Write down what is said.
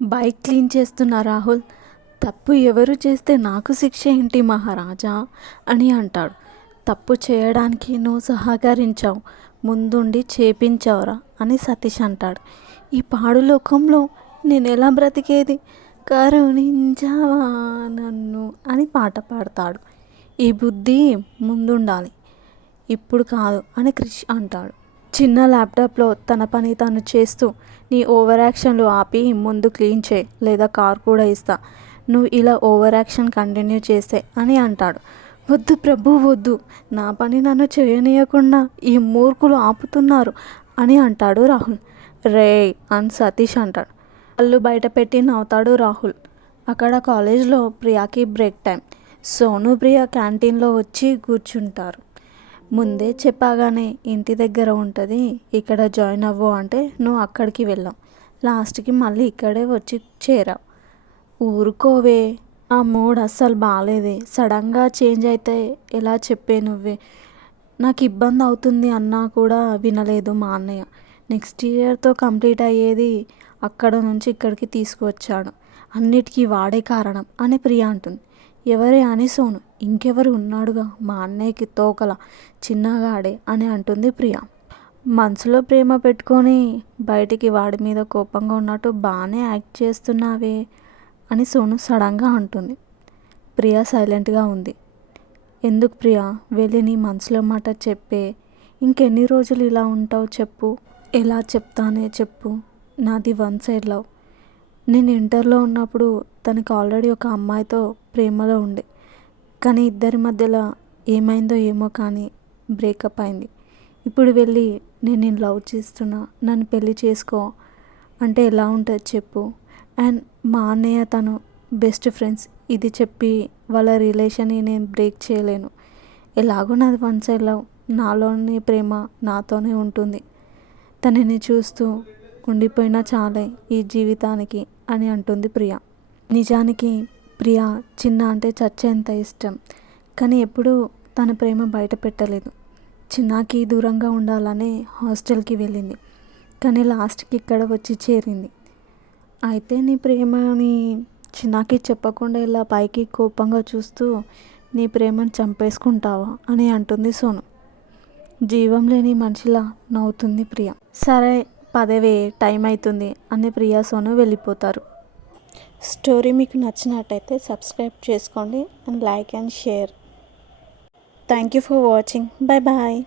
Bike clean చేస్తున్న రాహుల్, తప్పు ఎవరు చేస్తే నాకు శిక్ష ఏంటి మహారాజా అని అంటాడు. తప్పు చేయడానికి నువ్వు సహకరించావు, ముందుండి చేపించావురా అని సతీష్ అంటాడు. ఈ పాడు లోకంలో నేను ఎలా బ్రతికేది, కరుణించవా నన్ను అని పాట పాడతాడు. ఈ బుద్ధి ముందుండాలి, ఇప్పుడు కాదు అని క్రిష్ అంటాడు. చిన్న ల్యాప్టాప్లో తన పని తను చేస్తూ, నీ ఓవర్ యాక్షన్లు ఆపి ముందు క్లీన్ చేయి, లేదా కార్ కూడా ఇస్తా, నువ్వు ఇలా ఓవర్ యాక్షన్ కంటిన్యూ చేస్తే అని అంటాడు. వద్దు ప్రభు వద్దు, నా పని నన్ను చేయనీయకుండా ఈ మూర్ఖులు ఆపుతున్నారు అని అంటాడు రాహుల్. రే అని సతీష్ అంటాడు. కళ్ళు బయట పెట్టి నవ్వుతాడు రాహుల్. అక్కడ కాలేజ్లో ప్రియాకి బ్రేక్ టైం. సోను ప్రియ క్యాంటీన్లో వచ్చి కూర్చుంటారు. ముందే చెప్పాగానే ఇంటి దగ్గర ఉంటుంది, ఇక్కడ జాయిన్ అవ్వు అంటే నువ్వు అక్కడికి వెళ్ళావు, లాస్ట్కి మళ్ళీ ఇక్కడే వచ్చి చేరావు. ఊరుకోవే, ఆ మూడ్ అస్సలు బాగాలేదే, సడన్గా చేంజ్ అయితే ఎలా చెప్పే నువ్వే, నాకు ఇబ్బంది అవుతుంది అన్నా కూడా వినలేదు మా అన్నయ్య. నెక్స్ట్ ఇయర్తో కంప్లీట్ అయ్యేది, అక్కడ నుంచి ఇక్కడికి తీసుకువచ్చాడు, అన్నిటికీ వాడే కారణం అని ప్రియ అంటుంది. ఎవరే అని సోను. ఇంకెవరు ఉన్నాడుగా, మా అన్నయ్యకి తోకల చిన్నగాడే అని అంటుంది ప్రియ. మనసులో ప్రేమ పెట్టుకొని బయటికి వాడి మీద కోపంగా ఉన్నట్టు బాగానే యాక్ట్ చేస్తున్నావే అని సోను సడన్గా అంటుంది. ప్రియ సైలెంట్గా ఉంది. ఎందుకు ప్రియ, వెళ్ళి నీ మనసులో మాట చెప్పే, ఇంకెన్ని రోజులు ఇలా ఉంటావు చెప్పు. ఎలా చెప్తానే చెప్పు, నాది వన్ సైడ్ లవ్. నేను ఇంటర్లో ఉన్నప్పుడు తనకి ఆల్రెడీ ఒక అమ్మాయితో ప్రేమలో ఉండే, కానీ ఇద్దరి మధ్యలో ఏమైందో ఏమో కానీ బ్రేకప్ అయింది. ఇప్పుడు వెళ్ళి నేను లవ్ చేస్తున్నా, నన్ను పెళ్ళి చేసుకో అంటే ఎలా ఉంటుంది చెప్పు. అండ్ మా అన్నయ్య తను బెస్ట్ ఫ్రెండ్స్, ఇది చెప్పి వాళ్ళ రిలేషన్ని నేను బ్రేక్ చేయలేను. ఎలాగో నాది వన్ సైడ్ లవ్, నాలోని ప్రేమ నాతోనే ఉంటుంది, తనని చూస్తూ ఉండిపోయినా చాలే ఈ జీవితానికి అని అంటుంది ప్రియ. నిజానికి ప్రియ చిన్న అంటే చచ్చేంత ఇష్టం, కానీ ఎప్పుడూ తన ప్రేమ బయట పెట్టలేదు. చిన్నకి దూరంగా ఉండాలనే హాస్టల్కి వెళ్ళింది, కానీ లాస్ట్కి ఇక్కడ వచ్చి చేరింది. అయితే నీ ప్రేమని చిన్నకి చెప్పకుండా ఇలా పైకి కోపంగా చూస్తూ నీ ప్రేమను చంపేసుకుంటావా అని అంటుంది సోను. జీవం లేని మనిషిలా నవ్వుతుంది ప్రియ. సరే పదవే, టైం అవుతుంది అని ప్రియా సోను వెళ్ళిపోతారు. స్టోరీ మీకు నచ్చినట్టయితే సబ్స్క్రైబ్ చేసుకోండి and like and share. Thank you for watching. Bye bye.